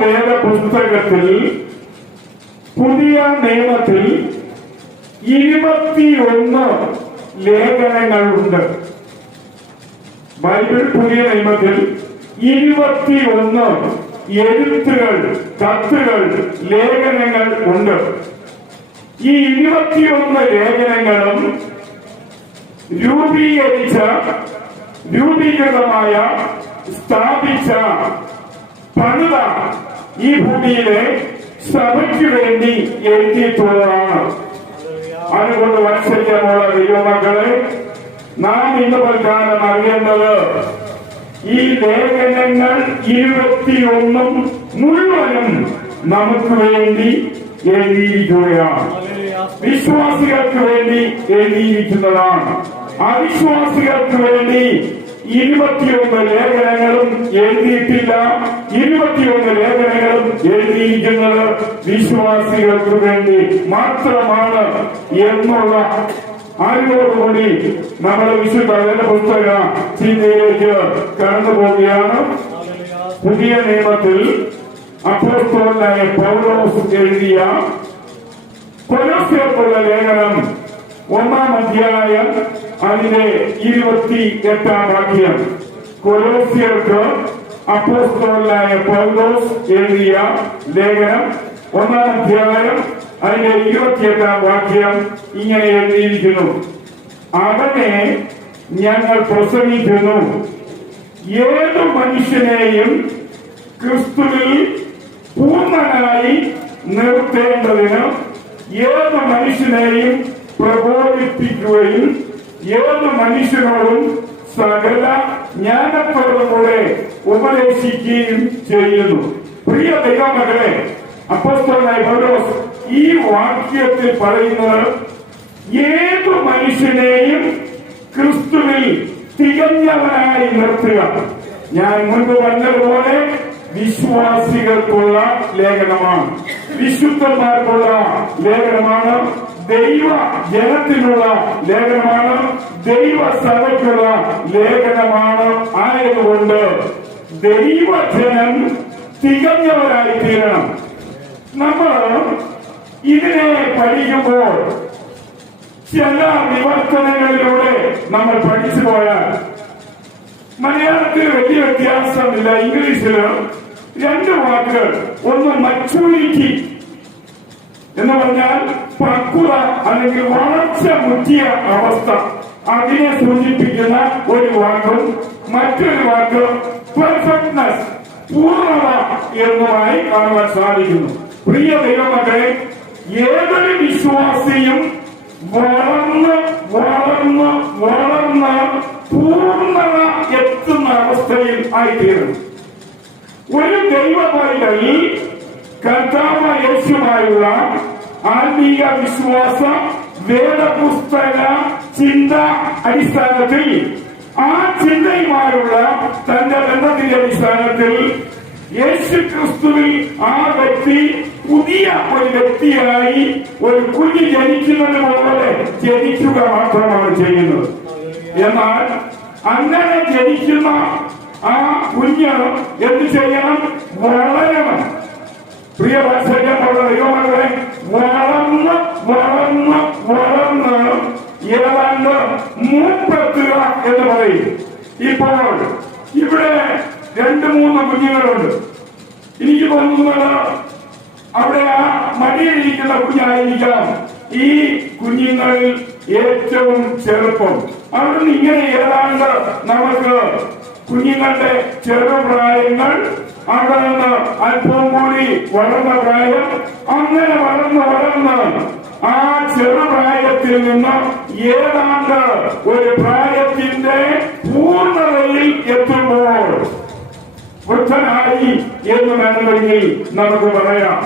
വേദപുസ്തകത്തിൽ പുതിയ നിയമത്തിൽ 21 ലേഖനങ്ങളുണ്ട്. ബൈബിൾ പുതിയ നിയമത്തിൽ 21 എഴുത്തുകൾ, കത്തുകൾ, ലേഖനങ്ങൾ ഉണ്ട്. ഈ 21 ലേഖനങ്ങളും രൂപീകൃതമായ സ്ഥാപിച്ച പണിത ഈ ഭൂമിയിലെ സഭയ്ക്ക് വേണ്ടി എഴുതിയിട്ടുള്ളതാണ്. അതുകൊണ്ട് വാത്സല്യമുള്ള ദൈവമക്കളെ, നാം ഇന്ന് പ്രധാനം അറിയേണ്ടത് ഈ ലേഖനങ്ങൾ 21 മുഴുവനും നമുക്ക് വേണ്ടി എഴുതിയിരിക്കുകയാണ്. വിശ്വാസികൾക്ക് വേണ്ടി എഴുതിയിരിക്കുന്നതാണ്. അവിശ്വാസികൾക്ക് വേണ്ടി 21 ലേഖനങ്ങളും എഴുതിയിട്ടില്ല. 21 ലേഖനങ്ങളും എഴുതിയിരിക്കുന്നത് വിശ്വാസികൾക്ക് വേണ്ടി മാത്രമാണ് എന്നുള്ള അറിവോടുകൂടി നമ്മുടെ വിശുദ്ധ വേദപുസ്തക ചിന്തയിലേക്ക് കടന്നു പോവുകയാണ്. പുതിയ നിയമത്തിൽ അപ്പോസ്തലനായ പൗലോസ് എഴുതിയ കൊലോസ്യർക്കുള്ള ലേഖനം 1-ാം അധ്യായം അതിന്റെ 28-ാം വാക്യം. കൊലോസ്യർക്ക് അപ്പോസ്തലനായ പൗലോസ് എഴുതിയ ലേഖനം 1-ാം അധ്യായം അതിന്റെ 28-ാം വാക്യം ഇങ്ങനെ എഴുതിയിരിക്കുന്നു: അവനെ ഞങ്ങൾ പ്രസംഗിക്കുന്നു, ഏതു മനുഷ്യനെയും ക്രിസ്തുവിൽ പൂർണ്ണനായി നിർത്തേണ്ടതിന്, ഏത് മനുഷ്യനെയും പ്രബോധിപ്പിക്കുകയും ഏത് മനുഷ്യനോടും സകല ജ്ഞാനത്തോടുകൂടെ ഉപദേശിക്കുകയും ചെയ്യുന്നു. പ്രിയ ദൈവമക്കളെ, അപ്പോസ്തലനായ പൗലോസ് ഈ വാക്യത്തിൽ പറയുന്നത് ഏതു മനുഷ്യനെയും ക്രിസ്തുവിൽ തികഞ്ഞവനായി നിർത്തുക. ഞാൻ മുൻപ് പറഞ്ഞതുപോലെ വിശ്വാസികൾക്കുള്ള ലേഖനമാണ്, വിശുദ്ധന്മാർക്കുള്ള ലേഖനമാണ്, ദൈവ ജനത്തിനുള്ള ലേഖനമാണ്, ദൈവസഭയ്ക്കുള്ള ലേഖനമാണ്. ആയതുകൊണ്ട് ദൈവജനം തികഞ്ഞവരായി തീരണം. നമ്മൾ ഇതിനെ പഠിക്കുമ്പോൾ ചില നിവർത്തനങ്ങളിലൂടെ നമ്മൾ പഠിച്ചു പോയാൽ മലയാളത്തിൽ വലിയ വ്യത്യാസമില്ല. ഇംഗ്ലീഷില് 2 വാക്കുകൾ. ഒന്ന് മച്യൂരിറ്റി എന്ന് പറഞ്ഞാൽ പക്വത അല്ലെങ്കിൽ വളർച്ച മുറ്റിയ അവസ്ഥ, അതിനെ സൂചിപ്പിക്കുന്ന ഒരു വാക്കും മറ്റൊരു വാക്ക് പെർഫെക്റ്റ്നെസ്, പൂർണ്ണത എന്നുമായി കാണുവാൻ സാധിക്കുന്നു. പ്രിയ ദൈവമക്കളെ, ഏതൊരു വിശ്വാസിയും വളർന്ന് വളർന്ന് വളർന്ന് പൂർണ്ണത എത്തുന്ന അവസ്ഥയിൽ ആയിത്തീരുന്നു. ഒരു ദൈവ പൈതൽ കർത്താവ് യേശുവായുള്ള ആത്മീയ വിശ്വാസ വേദപുസ്തക ചിന്ത അടിസ്ഥാനത്തിൽ, ആ ചിന്തയുമായുള്ള തന്റെ ബന്ധത്തിന്റെ അടിസ്ഥാനത്തിൽ യേശു ക്രിസ്തുവിൽ ആ വ്യക്തി പുതിയ ഒരു വ്യക്തിയായി ഒരു കുഞ്ഞ് ജനിക്കുന്നത് പോലെ ജനിക്കുക മാത്രമാണ് ചെയ്യുന്നത്. എന്നാൽ അങ്ങനെ ജനിക്കുന്ന ആ കുഞ്ഞ് എന്ത് ചെയ്യണം? വളരണം. പ്രിയ വാത്സല്യമുള്ള ദൈവമക്കളെ, വളർന്ന് വളർന്ന് വളർന്ന് ഏതാണ്ട് മൂപ്പെത്തുക എന്ന് പറയും. ഇപ്പോൾ ഇവിടെ 2-3 കുഞ്ഞുങ്ങളുണ്ട്. എനിക്ക് തോന്നുന്നത് അവിടെ ആ മടിയിലിരിക്കുന്ന കുഞ്ഞായിരിക്കാം ഈ കുഞ്ഞുങ്ങളിൽ ഏറ്റവും ചെറുപ്പം. അവിടുന്ന് ഇങ്ങനെ ഏതാണ്ട് നമുക്ക് കുഞ്ഞുങ്ങളുടെ ചെറുപ്രായങ്ങൾ, അവിടെ നിന്ന് അല്പം കൂടി വളർന്ന പ്രായം, അങ്ങനെ വളർന്ന് ആ ചെറുപ്രായത്തിൽ നിന്ന് ഏതാണ്ട് ഒരു പ്രായത്തിന്റെ പൂർണ്ണതയിൽ എത്തുമ്പോൾ വൃദ്ധനായി എന്ന് വേണമെങ്കിൽ നമുക്ക് പറയാം.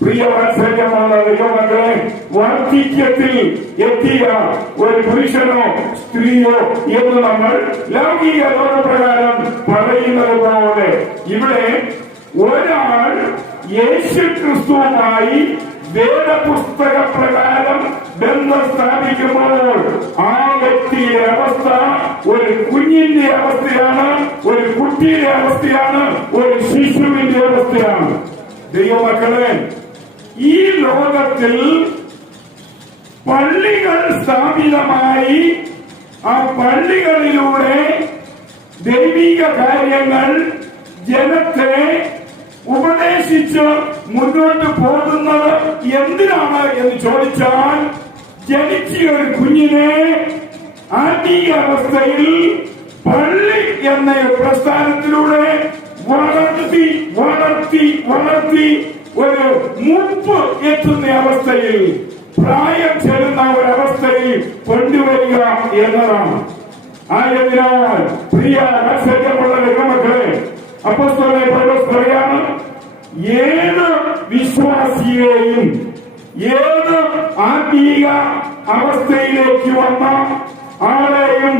പ്രിയ വാത്സല്യമുള്ള ദൈവമക്കളെ, വാർദ്ധക്യത്തിൽ എത്തിയ ഒരു പുരുഷനോ സ്ത്രീയോ എന്ന് നമ്മൾ ലൗകിക ലോകപ്രകാരം പറയുന്നത് പോലെ ഇവിടെ ഒരാൾ യേശു ക്രിസ്തുവുമായി വേദപുസ്തക പ്രകാരം ബന്ധം സ്ഥാപിക്കുമ്പോൾ ആ വ്യക്തിയുടെ അവസ്ഥ ഒരു കുഞ്ഞിന്റെ അവസ്ഥയാണ്, ഒരു കുട്ടിയുടെ അവസ്ഥയാണ്, ഒരു ശിശുവിന്റെ അവസ്ഥയാണ്. ദൈവമക്കളെ, ഈ ലോകത്തിൽ പള്ളികൾ സ്ഥാപിതമായി ആ പള്ളികളിലൂടെ ദൈവിക കാര്യങ്ങൾ ജനത്തെ ഉപദേശിച്ച് മുന്നോട്ട് പോകുന്നത് എന്തിനാണ് എന്ന് ചോദിച്ചാൽ, ജനിച്ച ഒരു കുഞ്ഞിനെ ആത്മീയ അവസ്ഥയിൽ പള്ളി എന്ന പ്രസ്ഥാനത്തിലൂടെ വളർത്തി വളർത്തി വളർത്തി ഒരു മുപ്പ് എത്തുന്ന അവസ്ഥയിൽ, പ്രായം ചെല്ലുന്ന ഒരവസ്ഥയിൽ കൊണ്ടുവരിക എന്നതാണ്. ആയതിനാൽ പ്രിയ വാത്സല്യമുള്ള ദൈവമക്കളെ, അപ്പോസ്തലനായ പൗലോസ് പറയാണ്, ഏത് വിശ്വാസിയെയും ഏത് ആത്മീയ അവസ്ഥയിലേക്ക് വന്ന ആളെയും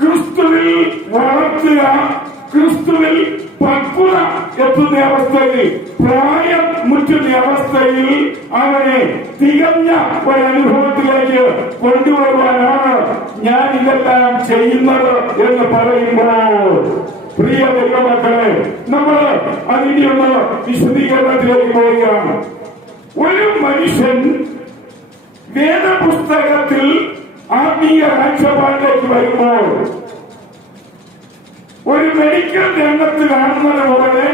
ക്രിസ്തുവിൽ വളർത്തുക, ക്രിസ്തുവിൽ പക്വത എത്തുന്ന അവസ്ഥയിൽ, പ്രായം മുറ്റുന്ന അവസ്ഥയിൽ അവനെ തികഞ്ഞ ഒരനുഭവത്തിലേക്ക് കൊണ്ടുവരുവാനാണ് ഞാൻ ഇതെല്ലാം ചെയ്യുന്നത് എന്ന് പറയുമ്പോൾ, പ്രിയ ദൈവമക്കളെ, നമ്മൾ അതിന്റെ ഒന്ന് വിശദീകരണത്തിലേക്ക് പോവുകയാണ്. ഒരു മനുഷ്യൻ വേദപുസ്തകത്തിൽ ആത്മീയ കാഴ്ചപ്പാടിലേക്ക് വരുമ്പോൾ ഒരു മെഡിക്കൽ രംഗത്ത് കാണുന്നത് പോലെ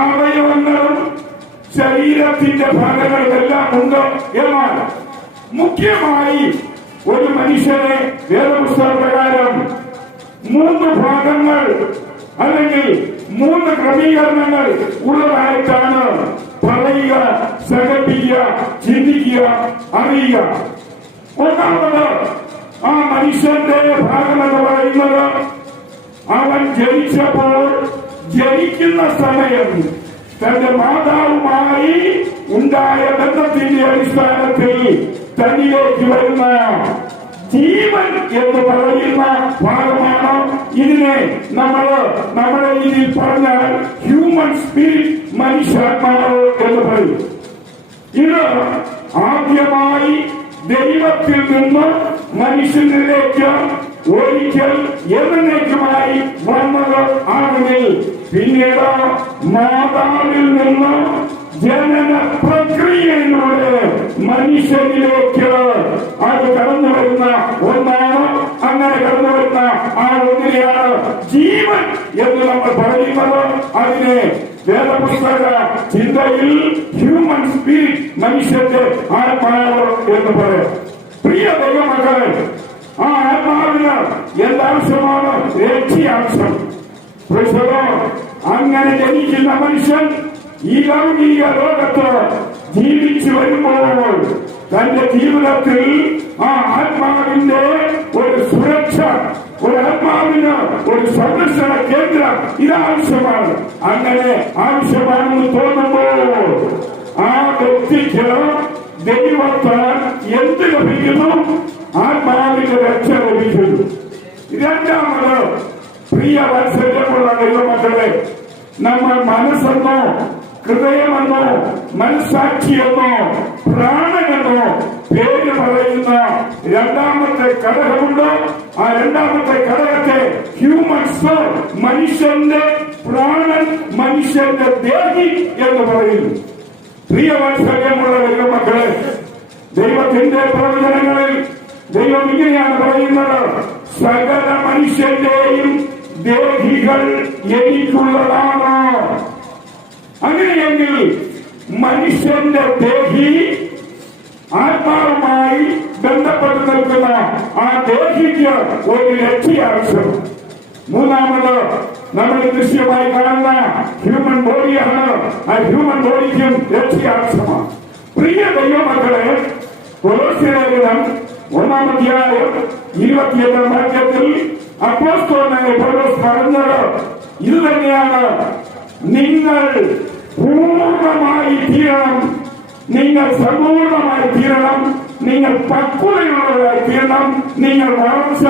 അവയവങ്ങളും ശരീരത്തിന്റെ ഭാഗങ്ങളെല്ലാം ഉണ്ട്. എന്നാൽ മുഖ്യമായി ഒരു മനുഷ്യനെ വേദപുസ്തക പ്രകാരം 3 ഭാഗങ്ങൾ അല്ലെങ്കിൽ 3 ക്രമീകരണങ്ങൾ ഉള്ളതായിട്ടാണ് പറയുക, സങ്കല്പിക്കുക, ചിന്തിക്കുക, അറിയുക. ഒന്നാമത്, ആ മനുഷ്യന്റെ ഭാഗമെന്ന് പറയുന്നത് അവൻ ജനിച്ചപ്പോൾ ജനിക്കുന്ന സമയം തന്റെ മാതാവുമായി ഉണ്ടായ ബന്ധത്തിന്റെ അടിസ്ഥാനത്തിൽ തന്നിലേക്ക് വരുന്ന ജീവൻ എന്ന് പറയുന്ന ഭാഗമാണ്. ഇതിനെ നമ്മുടെ രീതിയിൽ പറഞ്ഞാൽ ഹ്യൂമൻ സ്പിരിറ്റ്, മനുഷ്യാത്മാവ് എന്ന് പറയും. ഇത് ആദ്യമായി ദൈവത്തിൽ നിന്ന് മനുഷ്യനിലേക്ക് ഒരിക്കൽ എന്നേക്കുമായി വന്നത് ആണെങ്കിൽ, പിന്നീട് മാതാവിൽ നിന്ന് ജനന പ്രക്രിയയിലൂടെ മനുഷ്യനിലേക്ക് അത് കടന്നു വരുന്ന ഒന്നാണ്. അങ്ങനെ കടന്നു വരുന്ന ആ ഒന്നിനെയാണ് ജീവൻ എന്ന് നമ്മൾ പറയുന്നത്. അതിനെ വേദപുസ്തക ചിന്തയിൽ ഹ്യൂമൻ സ്പിരിറ്റ്, മനുഷ്യന്റെ ആത്മാവ് എന്ന് പറയാം. പ്രിയ ദൈവമക്കളെ, ആ ആത്മാവിന് എന്താവശ്യമാണ്? രക്ഷയാവശ്യം. അങ്ങനെ ജനിക്കുന്ന മനുഷ്യൻ ഈ ലൗകിക ലോകത്ത് ജീവിച്ചു വരുമ്പോൾ തന്റെ ജീവിതത്തിൽ ആ ആത്മാവിന്റെ ഒരു സുരക്ഷ, ഒരു ആത്മാവിന് ഒരു സംരക്ഷണ കേന്ദ്രം ഇതാവശ്യമാണ്. അങ്ങനെ ആവശ്യമാണെന്ന് തോന്നുമ്പോൾ ആ വ്യക്തിക്ക് ദൈവത്താൽ എന്ത് ലഭിക്കുന്നു? ആത്മാവിന്റെ രക്ഷ ലഭിക്കുന്നു. രണ്ടാമത്, പ്രിയ വാത്സല്യമുള്ള ദൈവമക്കളെ, നമ്മൾ മനസ്സെന്നോ ഹൃദയമെന്നോ മനസ്സാക്ഷിയെന്നോ പ്രാണനെന്നോ പേര് പറയുന്ന രണ്ടാമത്തെ ഘടകമുണ്ട്. ആ രണ്ടാമത്തെ ഘടകത്തെ ഹ്യൂമൻ സോൾ, മനുഷ്യന്റെ പ്രാണൻ, മനുഷ്യന്റെ ദേഹി എന്ന് പറയുന്നു. പ്രിയ വാത്സല്യമുള്ള ദൈവമക്കളെ, ദൈവത്തിന്റെ പ്രവചനങ്ങളിൽ ദൈവം ഇങ്ങനെയാണ് പറയുന്നത്: സകല മനുഷ്യന്റെയും ദേഹികൾ എനിക്കുള്ളതാണ്. അങ്ങനെയെങ്കിൽ മനുഷ്യന്റെ ദേഹി ആത്മാവുമായി ബന്ധപ്പെട്ട് നിൽക്കുന്ന ആ ദേഹിക്ക് ഒരു രക്ഷയാവശ്യം. മൂന്നാമത്, നമ്മൾ ദൃശ്യമായി കാണുന്ന ഹ്യൂമൻ ബോഡിയാണ്. ആ ഹ്യൂമൻ ബോഡിക്കും രക്ഷയാവശ്യമാണ്. പ്രിയ ദൈവമക്കളെ, കൊലോസ്യലേഖനം 1-ാം അധ്യായം 28-ാം വാക്യത്തിൽ അപ്പോസ്തലനായ പൗലോസ് പറഞ്ഞത് ഇത് തന്നെയാണ്: നിങ്ങൾ പൂർണ്ണമായി തീരണം, നിങ്ങൾ സമ്പൂർണമായി തീരണം, നിങ്ങൾ പക്വതയുള്ളവരായി തീരണം, നിങ്ങൾ വളർച്ച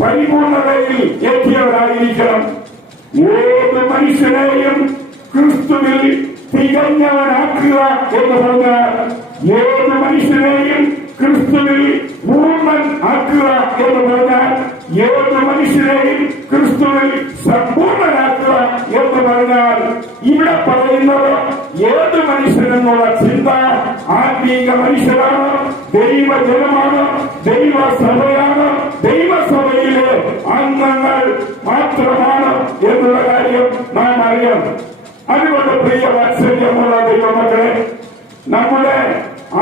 പരിപൂർണതയിൽ എത്തിയവരായിരിക്കണം. ഏത് മനുഷ്യനെയും ക്രിസ്തുവിൽ തികഞ്ഞവനാക്കുക എന്ന് പറഞ്ഞാൽ ഏത് മനുഷ്യനെയും ക്രിസ്തുവിൽ പൂർണ്ണൻ ആക്കുക എന്ന് പറഞ്ഞാൽ ഏത് മനുഷ്യനെയും ക്രിസ്തുവിൽ സമ്പൂർണ്ണനാക്കുക എന്ന് പറഞ്ഞാൽ ഇവിടെ പറയുന്നത് ഏത് മനുഷ്യനെന്നുള്ള ചിന്ത ആത്മീക മനുഷ്യരാണ്, ദൈവജനമാണ്, ദൈവസഭയാണ്, ദൈവസഭയിലെ അംഗങ്ങൾ മാത്രമാണ് എന്നുള്ള കാര്യം നാം അറിയാം. അതുകൊണ്ട് പ്രിയ വാത്സല്യമുള്ള ദൈവമക്കളെ, നമ്മുടെ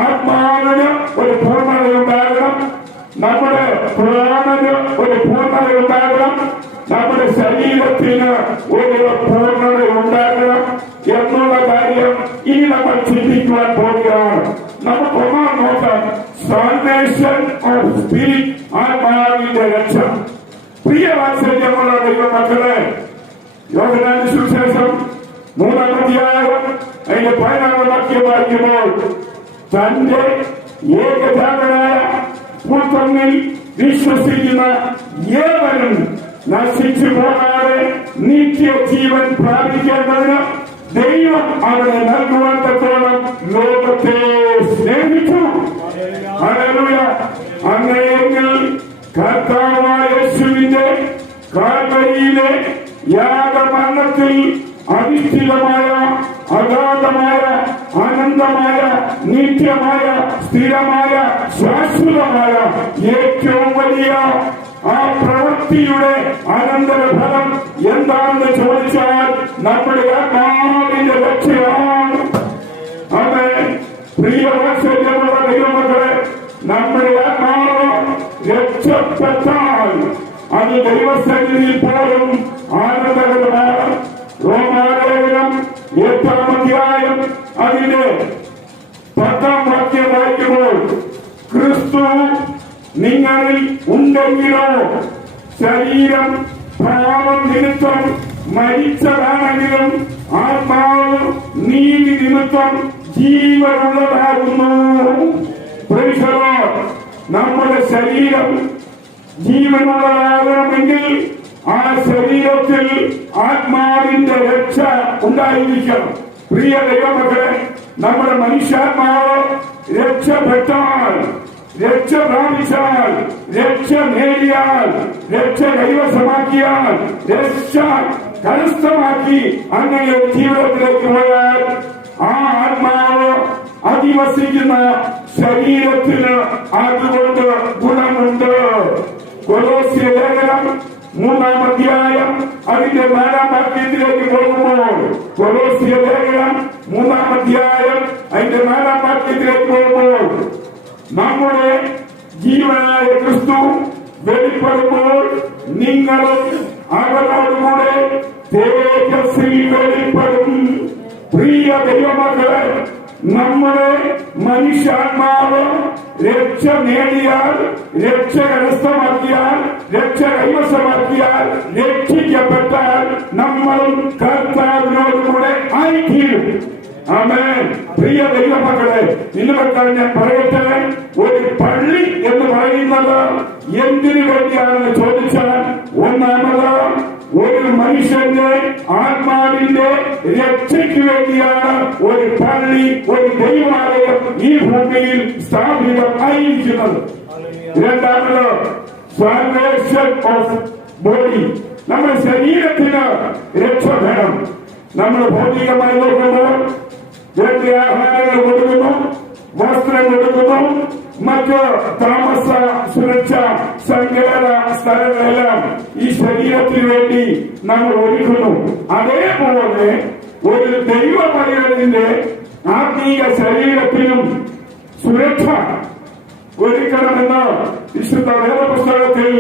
ആത്മാവിന് ഒരു പൂർണ്ണതയുണ്ടാകണം, നമ്മുടെ പ്രാണന് ഒരു പൂർണ്ണതയുണ്ടാകണം, നമ്മുടെ ശരീരത്തിന് ഒരു പൂർണ്ണതയുണ്ടാകണം എന്നുള്ള കാര്യം ഇനി നമ്മൾ ചിന്തിക്കുവാൻ പോവുകയാണ്. നമുക്കൊന്നാം നോക്കാം, സാൽവേഷൻ ഓഫ് സ്പിരിറ്റ്, ആത്മാവിന്റെ രക്ഷ. പ്രിയ വാത്സല്യമുള്ള ദൈവമക്കളെ, യോഹന്നാന്റെ സുവിശേഷം 3-ാം അധ്യായം അതിന്റെ 16-ാം വാക്യം വായിക്കുമ്പോൾ തന്റെ ഏകജാതനായ പുത്രനിൽ വിശ്വസിക്കുന്ന ഏവനും നശിച്ചു പോകാതെ നിത്യജീവൻ പ്രാപിക്കേണ്ടതിന് ദൈവം അവനെ നൽകുവാൻ തക്കോണം ലോകത്തെ സ്നേഹിച്ചു. ഹല്ലേലൂയ. അങ്ങനെയെങ്കിൽ കർത്താവായ യേശുവിന്റെ കാൽവരിയിലെ യാഗമരണത്തിൽ അധിഷ്ഠിതമായ അഗാധമായ അനന്തമായ നിത്യമായ സ്ഥിരമായ ശാശ്വതമായ ഏറ്റവും വലിയ ആ പ്രവൃത്തിയുടെ അനന്തരഫലം എന്താണെന്ന് ചോദിച്ചാൽ നമ്മുടെ ആത്മാവിന്റെ രക്ഷയാണ്. അതെ പ്രിയ വാത്സല്യമുള്ള ദൈവമക്കളെ, നമ്മുടെ ആത്മാവ് രക്ഷപ്പെട്ടാൽ അത് ദൈവസന്നിധിയിൽ പോലും ആനന്ദകരമാണ്. റോമാലേഖനം 8-ാം അധ്യായം അതിന്റെ 10-ാം വാക്യം വായിക്കുമ്പോൾ ക്രിസ്തു നിങ്ങളിൽ ഉണ്ടെങ്കിലോ ശരീരം പാപം നിമിത്തം മരിച്ചതാണെങ്കിലും ആത്മാവ് നീതി നിമിത്തം ജീവനുള്ളതാകുന്നു. നമ്മുടെ ശരീരം ജീവനുള്ളതാകണമെങ്കിൽ ആ ശരീരത്തിൽ ആത്മാവിന്റെ രക്ഷ ഉണ്ടായിരിക്കണം. പ്രിയ ദൈവമക്കളെ, നമ്മുടെ മനുഷ്യാത്മാവ് രക്ഷപ്പെട്ടാൽ, രക്ഷ പ്രാപിച്ചാൽ, രക്ഷ നേടിയാൽ, രക്ഷ കൈവശമാക്കിയാൽ, രക്ഷ കരസ്ഥമാക്കി അങ്ങനെ ജീവിതത്തിലേക്ക് പോയാൽ ആ ആത്മാവ് അധിവസിക്കുന്ന ശരീരത്തിന് അതുകൊണ്ട് ഗുണമുണ്ട്. കൊലോസ്യ ലേഖനം 3-ാം അധ്യായം അതിന്റെ 4-ാം വാക്യത്തിലേക്ക് പോകുമ്പോൾ, കൊലോസ്യ ലേഖനം 3-ാം അധ്യായം അതിന്റെ 4-ാം വാക്യത്തിലേക്ക് പോകുമ്പോൾ നമ്മുടെ ജീവനായ ക്രിസ്തു വെളിപ്പെടുമ്പോൾ നിങ്ങളും അവനോടുകൂടെ തേജസ്സിൽ വെളിപ്പെടും. പ്രിയ ദൈവമക്കളെ, നമ്മുടെ മനുഷ്യാത്മാവ് രക്ഷ നേടിയാൽ, രക്ഷ കരസ്ഥമാക്കിയാൽ, രക്ഷ കൈവശമാക്കിയാൽ, രക്ഷിക്കപ്പെട്ടാൽ നമ്മളും കർത്താവിനോടുകൂടെ ആയിത്തീരും. ആമേൻ. പ്രിയ ദൈവമക്കളെ, നിങ്ങളെക്കാൾ ഞാൻ പറയട്ടെ, ഒരു പള്ളി എന്ന് പറയുന്നത് എന്തിനു വേണ്ടിയാണെന്ന് ചോദിച്ചാൽ, ഒന്നാമത് ഒരു മനുഷ്യന്റെ ആത്മാവിന്റെ രക്ഷയ്ക്ക് വേണ്ടിയാണ് ഒരു പള്ളി, ഒരു ദൈവാലയം ഈ ഭൂമിയിൽ സ്ഥാപിതമായിരിക്കുന്നത്. രണ്ടാമത് സാൽവേഷൻ ഓഫ് ബോഡി, നമ്മുടെ ശരീരത്തിന് രക്ഷ വേണം. നമ്മൾ ഭൗതികമായി നോക്കുമ്പോൾ വേണ്ട ആഹാരങ്ങൾ കൊടുക്കുന്നു, വസ്ത്രം കൊടുക്കുന്നു, മറ്റ് താമസ സുരക്ഷ സങ്കേത സ്ഥലങ്ങളെല്ലാം ഈ ശരീരത്തിന് വേണ്ടി നമ്മൾ ഒരുക്കുന്നു. അതേപോലെ ഒരു ദൈവ പൈതലിന്റെ ആത്മീയ ശരീരത്തിനും സുരക്ഷ ഒരുക്കണമെന്ന് വിശുദ്ധ വേദപുസ്തകത്തിൽ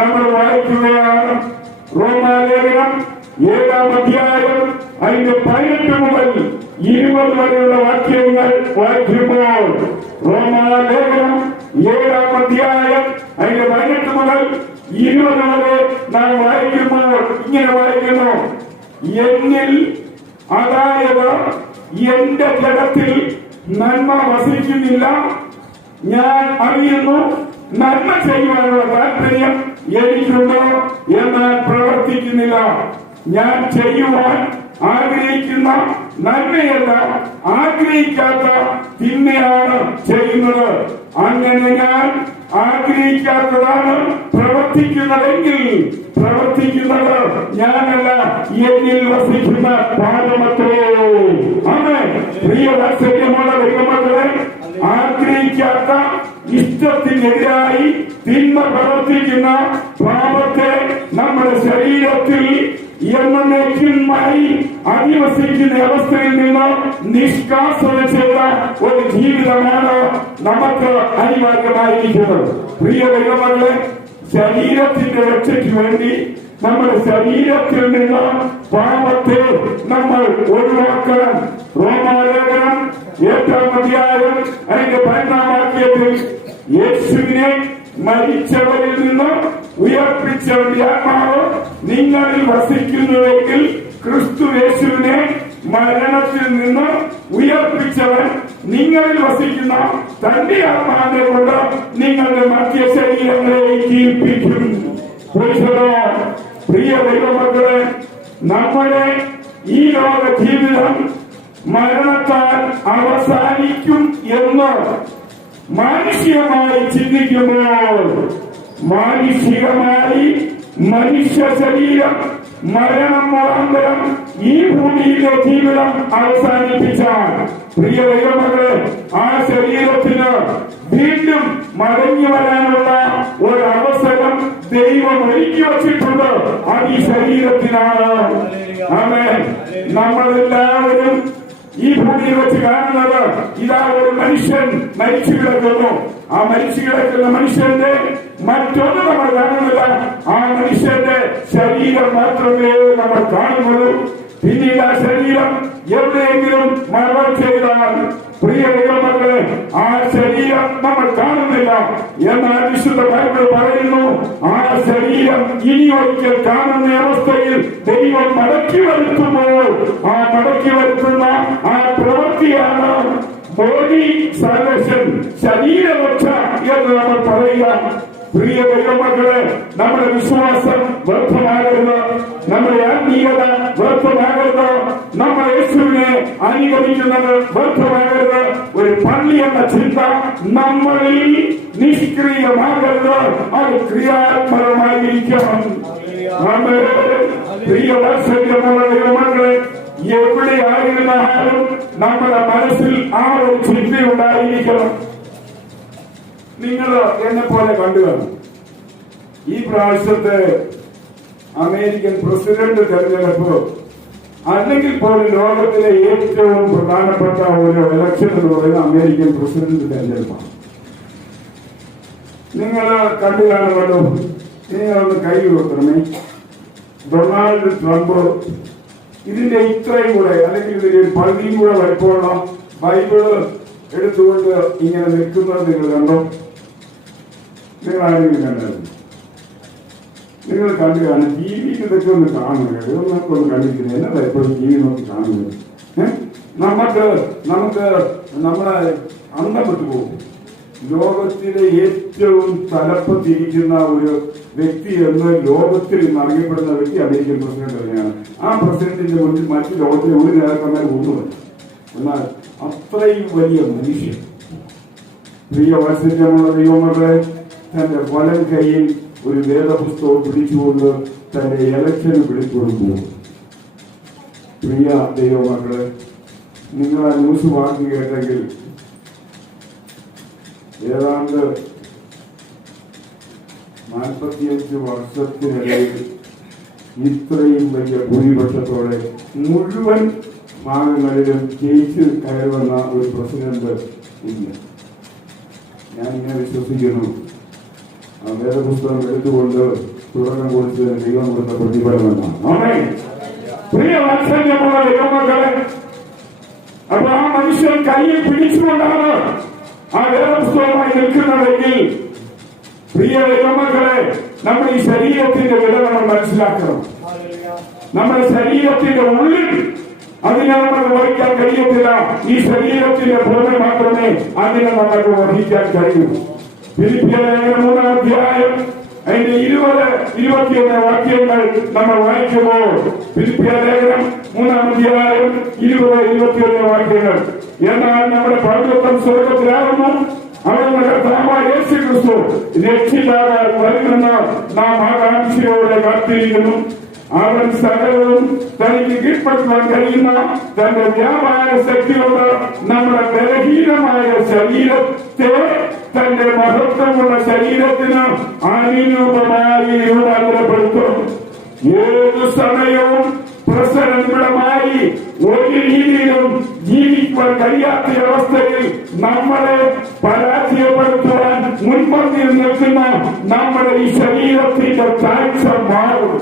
നമ്മൾ വായിക്കുകയാണ്. റോമാലേഖനം 7-ാം അധ്യായം അതിന്റെ 18 മുതൽ 20 വരെയുള്ള വാക്യങ്ങൾ വായിക്കുമ്പോൾ, റോമാലേഖനം 7-ാം അധ്യായം അതിന്റെ 18 മുതൽ 20 വരെ നാം വായിക്കുമ്പോൾ ഇങ്ങനെ വായിക്കുന്നു: എന്നിൽ, അതായത് എന്റെ ജഡത്തിൽ നന്മ വസിക്കുന്നില്ല. ഞാൻ അറിയുന്നു നന്മ ചെയ്യുവാനുള്ള താല്പര്യം എനിക്കുണ്ടോ, എന്നാൽ പ്രവർത്തിക്കുന്നില്ല. ഞാൻ ചെയ്യുവാൻ ആഗ്രഹിക്കുന്ന നന്മയല്ല, ആഗ്രഹിക്കാത്ത തിന്മയാണ് ചെയ്യുന്നത്. അങ്ങനെ ഞാൻ ആഗ്രഹിക്കാത്തതാണ് പ്രവർത്തിക്കുന്നതെങ്കിൽ പ്രവർത്തിക്കുന്നത് ഞാനല്ല, എന്നിൽ വസിക്കുന്ന പാപമത്രേ. ആമേൻ. പ്രിയ വാത്സല്യമുള്ള ദൈവമക്കളെ, ആഗ്രഹിക്കാത്ത ഇഷ്ടത്തിനെതിരായി തിന്മ പ്രവർത്തിക്കുന്ന പാപത്തെ നമ്മുടെ ശരീരത്തിൽ എന്നേക്കുമായി അധിവസിക്കുന്ന അവസ്ഥയിൽ നിന്ന് നിഷ്കാസന ചെയ്ത ഒരു ജീവിതമാണ് നമുക്ക് അനിവാര്യമായിരിക്കുന്നത്. പ്രിയ ദൈവമക്കളെ, ശരീരത്തിന്റെ രക്ഷയ്ക്ക് വേണ്ടി നമ്മുടെ ശരീരത്തിൽ നിന്ന് പാപത്തെ നമ്മൾ ഒഴിവാക്കണം. റോമാലേഖനം 8-ാം അധ്യായം അതിന്റെ 12-ാം വാക്യത്തിൽ യേശുവിനെ മരിച്ചവരിൽ നിന്ന് ഉയർപ്പിച്ചവന്റെ ആത്മാവ് നിങ്ങളിൽ വസിക്കുന്നുവെങ്കിൽ ക്രിസ്തു യേശുവിനെ മരണത്തിൽ നിന്ന് ഉയർപ്പിച്ചവൻ നിങ്ങളിൽ വസിക്കുന്ന തന്റെ ആത്മാവിനെ കൊണ്ട് നിങ്ങളുടെ മധ്യ ശരീരങ്ങളെ ജീവിപ്പിക്കും. പ്രിയ ദൈവമക്കളെ, നമ്മുടെ ഈ ലോക ജീവിതം മരണത്താൽ അവസാനിക്കും എന്ന് മാനുഷികമായി ചിന്തിക്കുമ്പോൾ മാനുഷികമായി മനുഷ്യ ശരീരം മരണം മുഖാന്തരം ഈ ഭൂമിയിലെ ജീവിതം അവസാനിപ്പിച്ചാൽ, പ്രിയ ദൈവമക്കളെ, ആ ശരീരത്തിന് വീണ്ടും മടങ്ങി വരാനുള്ള ഒരവസരം ദൈവം ഒരുക്കി വച്ചിട്ടുണ്ട്. അത് ഈ ശരീരത്തിനാണ്. ആമേൻ. നമ്മളെല്ലാവരും ഈ ഭൂമിയിൽ വെച്ച് കാണുന്നത് ഇതാ ഒരു മനുഷ്യൻ മരിച്ചു കിടക്കുന്നു. ആ മരിച്ചു കിടക്കുന്ന മനുഷ്യന്റെ മറ്റൊന്ന് നമ്മൾ കാണുന്നില്ല. ആ മനുഷ്യന്റെ ശരീരം മാത്രമേ നമ്മൾ കാണുന്നുള്ളൂ. പിന്നീട് ആ ശരീരം എവിടെയെങ്കിലും മരണം ചെയ്താൽ, പ്രിയ ദൈവമക്കളെ, ആ ശരീരം നമ്മൾ കാണുന്നില്ല. എന്നാൽ വിശുദ്ധ ബൈബിൾ പറയുന്നു, ആ ശരീരം ഇനി ഒരിക്കൽ കാണുന്ന അവസ്ഥയിൽ ദൈവം മടക്കി വരുത്തുമ്പോൾ ആ മടക്കി വരുത്തുന്ന ആ പ്രവൃത്തിയാണ് ബോഡി സാൽവേഷൻ, ശരീരരക്ഷ എന്ന് നമ്മൾ പറയുക. പ്രിയ ദൈവമക്കളെ, നമ്മുടെ വിശ്വാസം വ്യർത്ഥമാകരുത്, നമ്മുടെ ആത്മീയത വ്യർത്ഥമാകരുത്, നമ്മൾ യേശുവിനെ അനുഗമിക്കുന്നത് വ്യർത്ഥമാകരുത്. ഒരു പള്ളി എന്ന ചിന്ത നമ്മളിൽ നിഷ്ക്രിയമാകരുത്, അത് ക്രിയാത്മകമായിരിക്കണം. പ്രിയ വാത്സല്യമുള്ള ദൈവമക്കളെ, എവിടെയായിരുന്നാലും നമ്മുടെ മനസ്സിൽ ആ ഒരു ചിന്തയുണ്ടായിരിക്കണം. നിങ്ങൾ എന്നെ പോലെ കണ്ടുകാണും, ഈ പ്രാവശ്യത്തെ അമേരിക്കൻ പ്രസിഡന്റ് തെരഞ്ഞെടുപ്പ് അല്ലെങ്കിൽ പോലും ലോകത്തിലെ ഏറ്റവും പ്രധാനപ്പെട്ട ഒരു ഇലക്ഷൻ എന്ന് പറയുന്ന അമേരിക്കൻ പ്രസിഡന്റ് തെരഞ്ഞെടുപ്പാണ്. നിങ്ങൾ കണ്ടു കാണുമല്ലോ. നിങ്ങളൊന്ന് കൈ വെക്കണമേ. ഡൊണാൾഡ് ട്രംപ് ഇതിന്റെ ഇത്രയും കൂടെ അല്ലെങ്കിൽ ഇതിന്റെ പകുതിയും കൂടെ വലിപ്പമുള്ള ബൈബിള് എടുത്തുകൊണ്ട് ഇങ്ങനെ നിൽക്കുന്നത് നിങ്ങൾ കണ്ടോ? നിങ്ങൾ ആരെങ്കിലും കണ്ടായിരുന്നു? നിങ്ങൾ കണ്ടു കാണും. ടി വിക്ക് ഇതൊക്കെ ഒന്ന് കാണുന്നത്, ഇതൊന്നൊക്കെ ഒന്ന് കണ്ടിരിക്കുന്നത്. എന്നതാ എപ്പോഴും ടി വി നോക്കി കാണുന്നത്? നമുക്ക് നമ്മളെ അന്തം വിട്ടു പോകും. ലോകത്തിലെ ഏറ്റവും തലപ്പത്തിരിക്കുന്ന ഒരു വ്യക്തി എന്ന് ലോകത്തിൽ ഇന്ന് അറിയപ്പെടുന്ന വ്യക്തി അമേരിക്കൻ പ്രസിഡന്റ് തന്നെയാണ്. ആ പ്രസിഡന്റിന്റെ മുന്നിൽ മറ്റു ലോകത്തിലെ ഒരു നേതാക്കന്മാർ ഒന്നുമില്ല. എന്നാൽ അത്രയും വലിയ മനുഷ്യൻ, പ്രിയ വാത്സല്യമുള്ള ദൈവമക്കളെ, തന്റെ വലം കൈയിൽ ഒരു വേദപുസ്തകം പിടിച്ചുകൊണ്ട് തന്റെ ഇലക്ഷന് പിടിച്ചുകൊടുക്കും. പ്രിയ ദൈവമക്കളെ, നിങ്ങൾ ആ ന്യൂസ് വാക്കി കേട്ടെങ്കിൽ ഏതാണ്ട് 45 വർഷത്തിനിടയിൽ ഇത്രയും വലിയ ഭൂരിപക്ഷത്തോടെ മുഴുവൻ ഭാഗങ്ങളിലും ജയിച്ച് കയറുന്ന ഒരു പ്രസിഡന്റ് ഇല്ല. ഞാനിങ്ങനെ വിശ്വസിക്കുന്നു. വേദപുസ്തകം എടുത്തുകൊണ്ട് തുടക്കം കുറിച്ചതിന് ദൈവം കൊടുത്ത പ്രതിഫലമെന്നാണ്. പ്രിയ വാത്സല്യമുള്ള ദൈവമക്കളെ, അപ്പൊ ആ മനുഷ്യൻ കയ്യിൽ പിടിച്ചുകൊണ്ടാണ് ആ വേദപുസ്തകമായി നിൽക്കുന്നതെങ്കിൽ, പ്രിയ ദൈവമക്കളെ, നമ്മുടെ ഈ ശരീരത്തിന്റെ വില നമ്മൾ മനസ്സിലാക്കണം. നമ്മുടെ ശരീരത്തിന്റെ ഉള്ളിൽ അതിനെ നമുക്ക് വഹിക്കാൻ കഴിയത്തില്ല. ഈ ശരീരത്തിന്റെ പുറമെ മാത്രമേ അതിനെ നമുക്ക് വഹിക്കാൻ കഴിയൂ. ഫിലിപ്പിയർ 3-ാം അധ്യായം അതിന്റെ 20-21 വാക്യങ്ങൾ നമ്മൾ വായിക്കുമ്പോൾ ഫിലിപ്പിയ ലേഖനം 3-ാം അധ്യായം 20-21 വാക്യങ്ങൾ. എന്നാൽ നമ്മുടെ പൗരത്വം സ്വർഗത്തിലാകുന്നു, അവിടുന്ന് കർത്താവായ യേശു ക്രിസ്തു രക്ഷിതാവായി വരുമെന്ന് നാം ആകാംക്ഷയോടെ കാത്തിരിക്കുന്നു. അവൻ സകലവും തനിക്ക് കീഴ്പ്പെടുത്താൻ കഴിയുന്ന തന്റെ വ്യാപാര ശക്തിയോട് നമ്മുടെ ബലഹീനമായ ശരീരത്തെ തന്റെ മഹത്വമുള്ള ശരീരത്തിന് അനുരൂപമായി രൂപാന്തരപ്പെടുത്തും. ഏതു സമയവും പ്രസരമായി ഒരു രീതിയിലും ജീവിക്കുവാൻ കഴിയാത്ത അവസ്ഥയിൽ നമ്മളെ പരാജയപ്പെടുത്തുവാൻ മുൻപന്തിയിൽ നിൽക്കുന്ന നമ്മുടെ ഈ ശരീരത്തിന്റെ കാഴ്ച മാറും.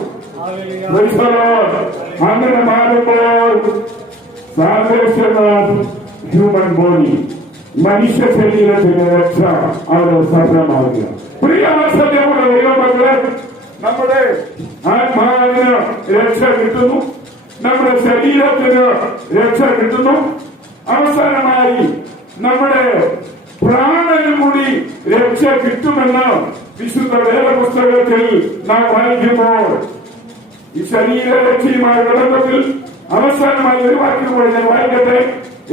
അങ്ങനെ മാറുമ്പോൾ സാൽവേഷൻ ഓഫ് ഹ്യൂമൻ ബോഡി, മനുഷ്യ ശരീരത്തിന്റെ രക്ഷ അവിടെ സഫലമാവുക. പ്രിയവത്സല്യമുള്ള ദൈവമക്കളെ, നമ്മുടെ ആത്മാവിന് രക്ഷ കിട്ടുന്നു, നമ്മുടെ ശരീരത്തിന് രക്ഷ കിട്ടുന്നു, അവസാനമായി നമ്മുടെ പ്രാണനും കൂടി രക്ഷ കിട്ടുമെന്ന് വിശുദ്ധ വേദപുസ്തകത്തിൽ നാം വായിക്കുമ്പോൾ ഈ ശരീരരക്ഷയുമായ ബന്ധത്തിൽ അവസാനമായി ഒരു വാക്യം കൂടി ഞാൻ വായിക്കട്ടെ.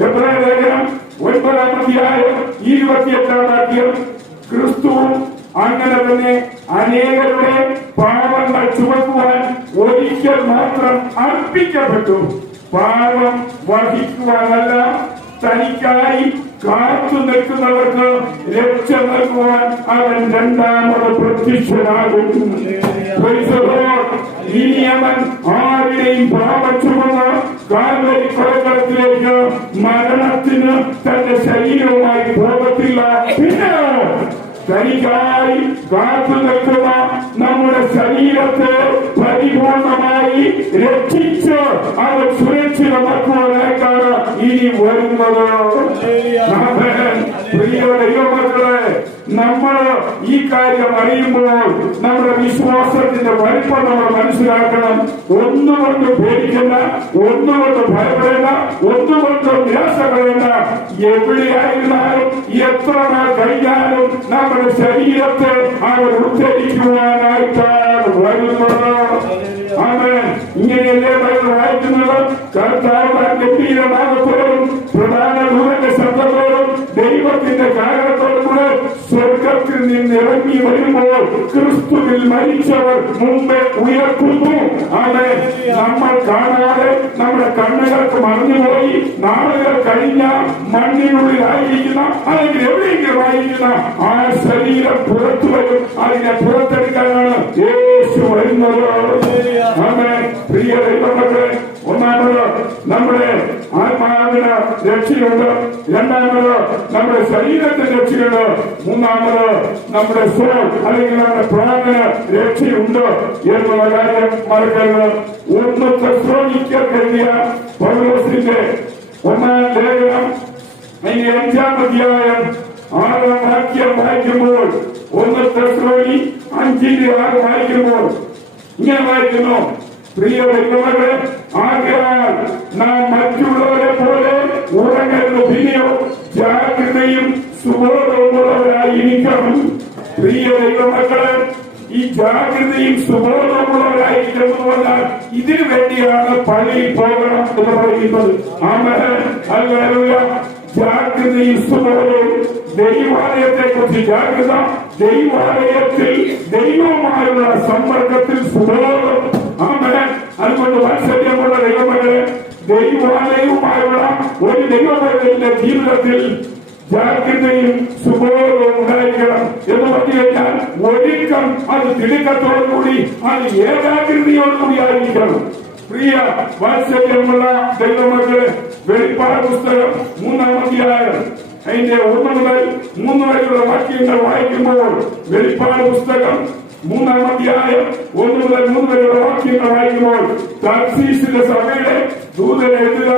എബ്രായ ലേഖനം 9-ാം അധ്യായം 28-ാം വാക്യം. ക്രിസ്തുവും അങ്ങനെ തന്നെ അനേകരുടെ പാപങ്ങൾ ചുമക്കുവാൻ ഒരിക്കൽ മാത്രം അർപ്പിക്കപ്പെട്ടു, പാപം വഹിക്കുവാനല്ല, തനിക്കായി കാത്തു നിൽക്കുന്നവർക്ക് രക്ഷ നൽകുവാൻ അവൻ രണ്ടാമത് പ്രത്യക്ഷനാകും. ഇനി അവൻ ആരുടെയും പാപം ചുമന്ന് കാൽവരി കൊലക്കളത്തിലേക്ക് മരണത്തിന് തന്റെ ശരീരവുമായി പോകത്തില്ല. പിന്നെ തനിക്കായി കാത്തു നിൽക്കുന്ന നമ്മുടെ ശരീരത്തെ പരിപൂർണമായി രക്ഷിച്ച് അവൻ സുരക്ഷിതമാക്കുവാനായിട്ടാണ് ഇനി വരുന്നത്. പ്രിയ ദൈവമക്കളെ, നമ്മൾ ഈ കാര്യം അറിയുമ്പോൾ നമ്മുടെ വിശ്വാസത്തിന്റെ വലിപ്പം നമ്മൾ മനസ്സിലാക്കണം. ഒന്നുകൊണ്ട് പേടിക്കണ്ട, ഒന്നുകൊണ്ട് ഭയപ്പെടേണ്ട, ഒന്നുകൊണ്ട് നിരാശപ്പെടേണ്ട. എവിടെയായിരുന്നാലും എത്ര നാൾ കഴിഞ്ഞാലും നമ്മുടെ ശരീരത്തെ അവർ ഉദ്ധരിക്കുവാനായിട്ടാണ് വരുന്നത്. ആമേൻ. ഇങ്ങനെയല്ലേ ബൈബിൾ വായിക്കുന്നത്? കർത്താവ് ഗംഭീരമാകത്തോടും പ്രധാന ദൂതന്റെ ശബ്ദത്തോടും ദൈവത്തിന്റെ കാരണത്തോടും കൂടെ സ്വർഗത്തിൽ നിന്ന് ഇറങ്ങി വരുമ്പോൾ ക്രിസ്തുവിൽ മരിച്ചവർ മുമ്പേ ഉയർത്തുന്നു. ആമേൻ. നമ്മൾ കാണാതെ നമ്മുടെ കണ്ണുകൾക്ക് മറഞ്ഞുപോയി നാളുകൾ കഴിഞ്ഞ മണ്ണിനുള്ളിലായിരിക്കുന്ന അല്ലെങ്കിൽ എവിടെയെങ്കിലും ആയിരിക്കുന്ന ആ ശരീരം പുറത്തു വരും. അതിനെ പുറത്തെടുക്കാനാണ് യേശു വരുന്നത്. ആമേൻ. പ്രിയ ദൈവമക്കളെ, ഒന്നാമത് നമ്മുടെ ആത്മാവിന് രക്ഷയുണ്ട്, രണ്ടാമത് നമ്മുടെ ശരീരത്തിന് രക്ഷയുണ്ട്, മൂന്നാമത് നമ്മുടെ സോൾ അല്ലെങ്കിൽ നമ്മുടെ പ്രാണന് രക്ഷയുണ്ട് എന്നുള്ള കാര്യം മറക്കരുത്. 1 തെസ്സലോനിക്കർക്കെഴുതിയ പൗലോസിന്റെ 1-ാം ലേഖനം അതിന്റെ 5-ാം അധ്യായം 6-ാം വാക്യം വായിക്കുമ്പോൾ, 1 തെസ്സലോനി 5:6 വായിക്കുമ്പോൾ ഇങ്ങനെ വായിക്കുന്നു: പ്രിയ ദൈവമക്കളെ, ആകയാൽ നാം മറ്റുള്ളവരെ പോലെ ഉറങ്ങരുത്, പിന്നെയോ ജാഗ്രതയും സുബോധമുള്ളവരായിരിക്കണം. പ്രിയ ദൈവമക്കളെ, ഈ ജാഗ്രതയും സുബോധമുള്ളവരായിരിക്കണം എന്ന് പറഞ്ഞാൽ ഇതിനു വേണ്ടിയാണ് പള്ളിയിൽ പോകണം എന്ന് പറയുന്നത്. ആമേൻ. ഹല്ലേലൂയ. ജാഗ്രതയും സുബോധവും, ദൈവാലയത്തെ കുറിച്ച് ജാഗ്രത, ദൈവാലയത്തിൽ ദൈവവുമായുള്ള സമ്പർക്കത്തിൽ സുബോധം. ആമേൻ. അതുകൊണ്ട് വാത്സല്യമുള്ള ദൈവമക്കളെ, ദൈവാലയവുമായുള്ള ഒരു ദൈവമക്കളുടെ ജീവിതത്തിൽ ജാഗ്രതയും സുബോധവും ഉണ്ടായിരിക്കണം. എന്ന് പറഞ്ഞു കഴിഞ്ഞാൽ ഒരിക്കൽ അത് തിടുക്കത്തോടുകൂടി അത് ഏകാഗ്രതയോടുകൂടി ആയിരിക്കണം. പ്രിയ വാത്സല്യമുള്ള ദൈവമക്കളെ, വെളിപ്പാട് പുസ്തകം 3-ാം അധ്യായം അതിന്റെ 1 മുതൽ 3 വരെയുള്ള വാക്യങ്ങൾ വായിക്കുമ്പോൾ, വെളിപ്പാട് പുസ്തകം 3-ാം അധ്യായം 1 മുതൽ 3 വരെയുള്ള വാക്യങ്ങൾ വായിക്കുമ്പോൾ, തർശീശിലെ സഭയുടെ ദൂതൻ എഴുതുക,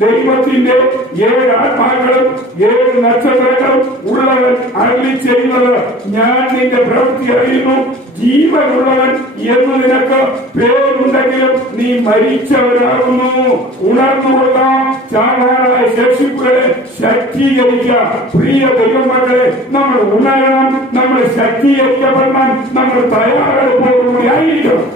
ദൈവത്തിന്റെ 7 ആത്മാക്കളും 7 നക്ഷത്രങ്ങളും ഉള്ളവൻ അരുളി ചെയ്യുന്നത്, ഞാൻ നിന്റെ പ്രവൃത്തി അറിയുന്നു. ജീവനുള്ളവൻ എന്ന് നിനക്ക് പേരുണ്ടെങ്കിലും നീ മരിച്ചവരാകുന്നു. ഉണർന്നുകൊള്ള ചാവാറായ ശേഷിപ്പുകളെ ശക്തീകരിക്കുക. പ്രിയ ദൈവമക്കളെ, നമ്മൾ ഉണരണം, നമ്മൾ ശക്തീകരിക്കപ്പെടണം, നമ്മൾ തയ്യാറെടുപ്പോടുകൂടി ആയിരിക്കണം.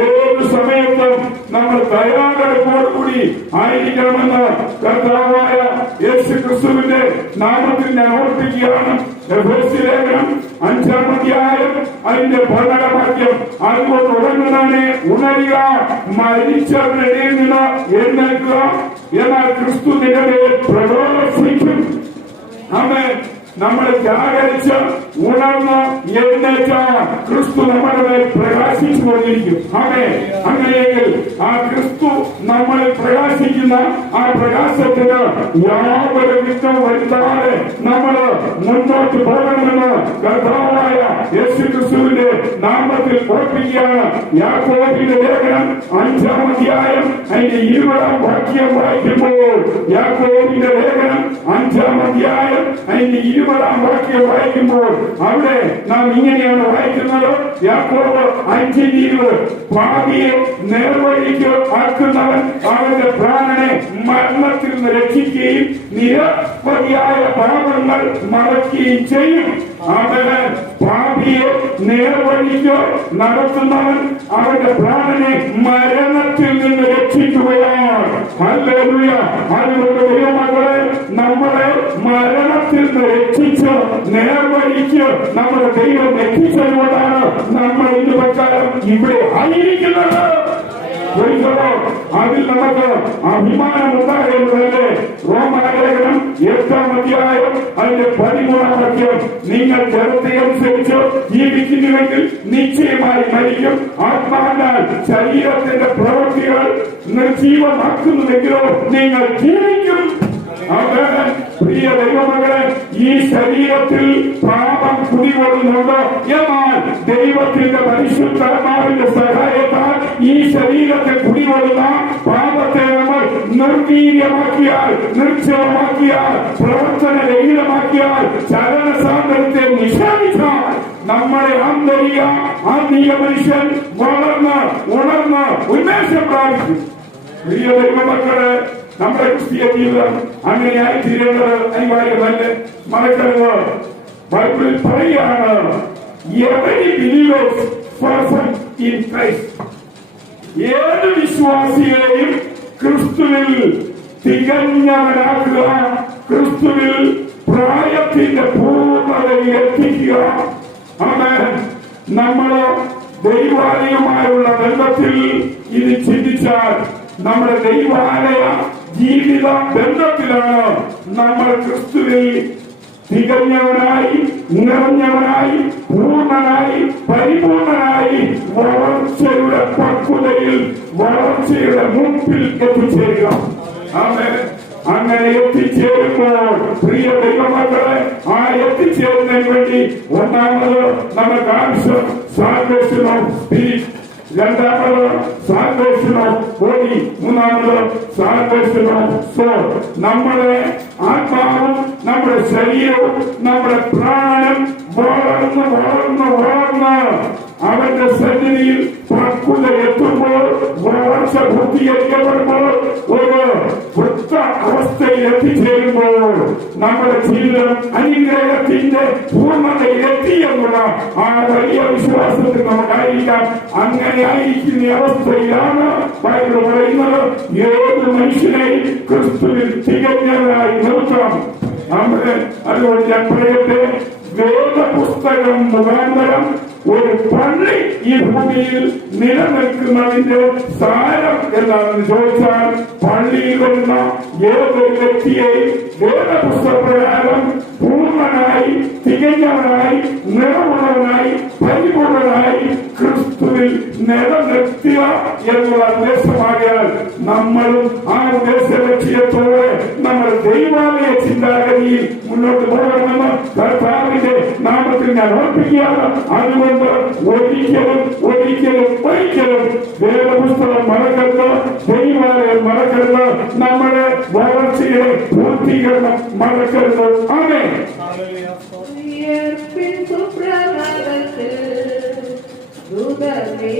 ഏത് സമയത്തും നമ്മൾ തയ്യാറെടുപ്പോടുകൂടി ആയിരിക്കണമെന്ന് കർത്താവായ യേശു ക്രിസ്തുവിന്റെ നാമത്തിൽ ഞാൻ ഓർപ്പിക്കുകയാണ്. ലേഖനം 5-ാം അധ്യായം അതിന്റെ 12-ാം വാക്യം, അതുകൊണ്ട് ഉറങ്ങുന്നവനെ ഉണരുക, മരിച്ചവരുടെ നിന്ന് എഴുന്നേൽക്കുക, എന്നാൽ ക്രിസ്തു നിന്റെ മേൽ പ്രവേശിക്കും. ആമേൻ. നമ്മൾ ജാഗരിച്ച് ഉണർന്ന് എഴുന്നേറ്റ ക്രിസ്തു നമ്മുടെ മേൽ പ്രകാശിച്ചു കൊണ്ടിരിക്കും. അങ്ങനെയെങ്കിൽ ആ ക്രിസ്തു നമ്മളിൽ പ്രകാശിക്കുന്ന ആ പ്രകാശത്തിന് യാതൊരു വിഘ്നം വരുത്താതെ നമ്മൾ മുന്നോട്ട് പോകണമെന്ന് കർത്താവായ യേശു ക്രിസ്തുവിന്റെ നാമത്തിൽ ഓർപ്പിക്കുകയാണ്. യാക്കോബിന്റെ ലേഖനം 5-ാം അധ്യായം അതിന്റെ 20-ാം വാക്യം വായിക്കുമ്പോൾ, യാക്കോബിന്റെ ലേഖനം 5-ാം അധ്യായം അതിന്റെ 20-ാം വാക്യം വായിക്കുമ്പോൾ അവിടെ നാം ഇങ്ങനെയാണ് വായിക്കുന്നത്. യാക്കോബ് 5:20, പാപിയെ നേർവഴിക്ക് ആക്കുന്നവൻ അവന്റെ പ്രാണനെ മരണത്തിൽ നിന്ന് രക്ഷിക്കുകയും നിരവധിയായ പാപങ്ങൾ മറക്കുകയും ചെയ്യും. അവന് പാപിയെ നേർവഴിക്ക് നടത്തുന്നവൻ അവന്റെ പ്രാണനെ മരണത്തിൽ നിന്ന് രക്ഷിക്കുകയാണ്. ഹല്ലേലൂയ. അതുകൊണ്ട് ദൈവമക്കളെ, നമ്മളെ മരണത്തിൽ നിന്ന് രക്ഷിച്ച് നേർവഴിക്ക് നമ്മുടെ ദൈവം എത്തിച്ചതുകൊണ്ടാണ് നമ്മൾ ഇന്ന് പ്രകാരം ഇവിടെ ആയിരിക്കുന്നത്. അതിൽ നമുക്ക് അഭിമാനം ഉണ്ടാകേണ്ടതല്ലേ? റോമാലേഖനം 8-ാം അധ്യായം അതിന്റെ 13-ാം വാക്യം, നിങ്ങൾ ജഡത്തെ അനുസരിച്ച് ജീവിക്കുന്നുവെങ്കിൽ നിശ്ചയമായി മരിക്കും. ആത്മാവിനാൽ ശരീരത്തിന്റെ പ്രവൃത്തികൾ നിർജീവമാക്കുന്നുവെങ്കിലോ നിങ്ങൾ ജീവിക്കും. പ്രിയ ദൈവമകളെ, ഈ ശരീരത്തിൽ പാപം കുടികൊള്ളുന്നുണ്ട്. എന്നാൽ ദൈവത്തിന്റെ പരിശുദ്ധാത്മാവിന്റെ സഹായത്താൽ ഈ ശരീരത്തെ കുടികൊള്ളുന്ന പാപത്തെ നമ്മൾ നിർവീര്യമാക്കിയാൽ, നിർജ്ജവമാക്കിയാൽ, പ്രവർത്തനരഹിതമാക്കിയാൽ, ചലന സ്വാതന്ത്ര്യത്തെ നിഷേധിച്ചാൽ നമ്മുടെ ആത്മീയ മനുഷ്യൻ വളർന്ന് ഉണർന്ന് ഉന്മേഷം പ്രാപിക്കും. പ്രിയ ദൈവമക്കളെ, നമ്മുടെ ക്രിസ്തീയ ജീവിതം അങ്ങനെയായി തീരേണ്ടത് അനിവാര്യമല്ല. മറക്കരുത്, ബൈബിളിൽ പറയുകയാണ്, every believer's person in Christ. ഏത് വിശ്വാസിയെയും ക്രിസ്തുവിൽ തികഞ്ഞവനാക്കുക, ക്രിസ്തുവിൽ പ്രായത്തിന്റെ പൂർണ്ണതയിൽ എത്തിക്കുക. ആമേൻ. നമ്മള് ദൈവാലയവുമായുള്ള ബന്ധത്തിൽ ഇത് ചിന്തിച്ചാൽ നമ്മുടെ ദൈവാലയ ജീവിത ബന്ധത്തിലാണ് നമ്മൾ ക്രിസ്തുവിൽ തികഞ്ഞവനായി, നിറഞ്ഞവനായി, പൂർണ്ണനായി, പരിപൂർണനായി വളർച്ചയുടെ പക്വതയിൽ, വളർച്ചയുടെ മുമ്പിൽ എത്തിച്ചേരുക. അങ്ങനെ എത്തിച്ചേരുമ്പോൾ പ്രിയ ദൈവമക്കളെ, ആ എത്തിച്ചേരുന്നതിന് വേണ്ടി ഒന്നാമത് നമുക്ക് ആവശ്യം സാൽവേഷൻ ഓഫ് സ്പിരിറ്റ്, രണ്ടാമത് സാൽവേഷൻ ഓഫ് ബോഡി, മൂന്നാമത് സാൽവേഷൻ ഓഫ് സോൾ. നമ്മുടെ ആത്മാവും നമ്മുടെ ശരീരവും നമ്മുടെ പ്രാണനും വളർന്ന് വളർന്ന് വളർന്ന് അവന്റെ സന്നിധിയിൽ പക്വത എത്തുമ്പോൾ, വളർച്ച പൂർത്തീകരിക്കപ്പെടുമ്പോൾ, ഒരു വൃത്ത അവസ്ഥയിൽ എത്തിച്ചേരുമ്പോൾ നമ്മുടെ ജീവിതം അനുഗ്രഹത്തിന്റെ പൂർണ്ണതയിൽ എത്തിയെന്നുള്ള ആ വലിയ വിശ്വാസത്തിൽ നമുക്കായിരിക്കാം. അങ്ങനെ ആയിരിക്കുന്ന അവസ്ഥയിലാണ് ബൈബിൾ പറയുന്നത്, ഏത് മനുഷ്യനെയും ക്രിസ്തുവിൽ തികഞ്ഞവരായി നിർത്താം. അതുകൊണ്ട് ഞാൻ പറയട്ടെ, വേദപുസ്തകം മുഖാന്തരം ഒരു പള്ളി ഈ ഭൂമിയിൽ നിലനിൽക്കുന്നതിന്റെ സാരം എന്താണെന്ന് ചോദിച്ചാൽ, പള്ളിയിൽ വരുന്ന ഏതൊരു വ്യക്തിയെയും വേദപുസ്തകപ്രകാരം പൂർണ്ണനായി, തികഞ്ഞവനായി, നിറമുള്ളവനായി, പരിപൂർണനായി ക്രിസ്തുവിൽ നിലനിർത്തുക എന്നുള്ള ഉദ്ദേശമാകിയാൽ നമ്മളും ആ ഉദ്ദേശ ലക്ഷ്യത്തോടെ നമ്മൾ ദൈവാലയ ചിന്താഗതിയിൽ മുന്നോട്ട് പോകണമെന്ന് കർത്താവിന്റെ നാമ നാമത്തിൽ ഞാൻ ഓർപ്പിക്കുകയാണ്. അതുകൊണ്ട് ഒരിക്കലും ഒരിക്കലും ഒരിക്കലും വേദപുസ്തകം മറക്കരുത്, ദൈവാലയം മറക്കരുത്, നമ്മുടെ വളർച്ചയുടെ പൂർത്തീകരണം മറക്കരുത്. ആമേൻ. സുപ്രഭാതത്തിൽ ദൂതമേ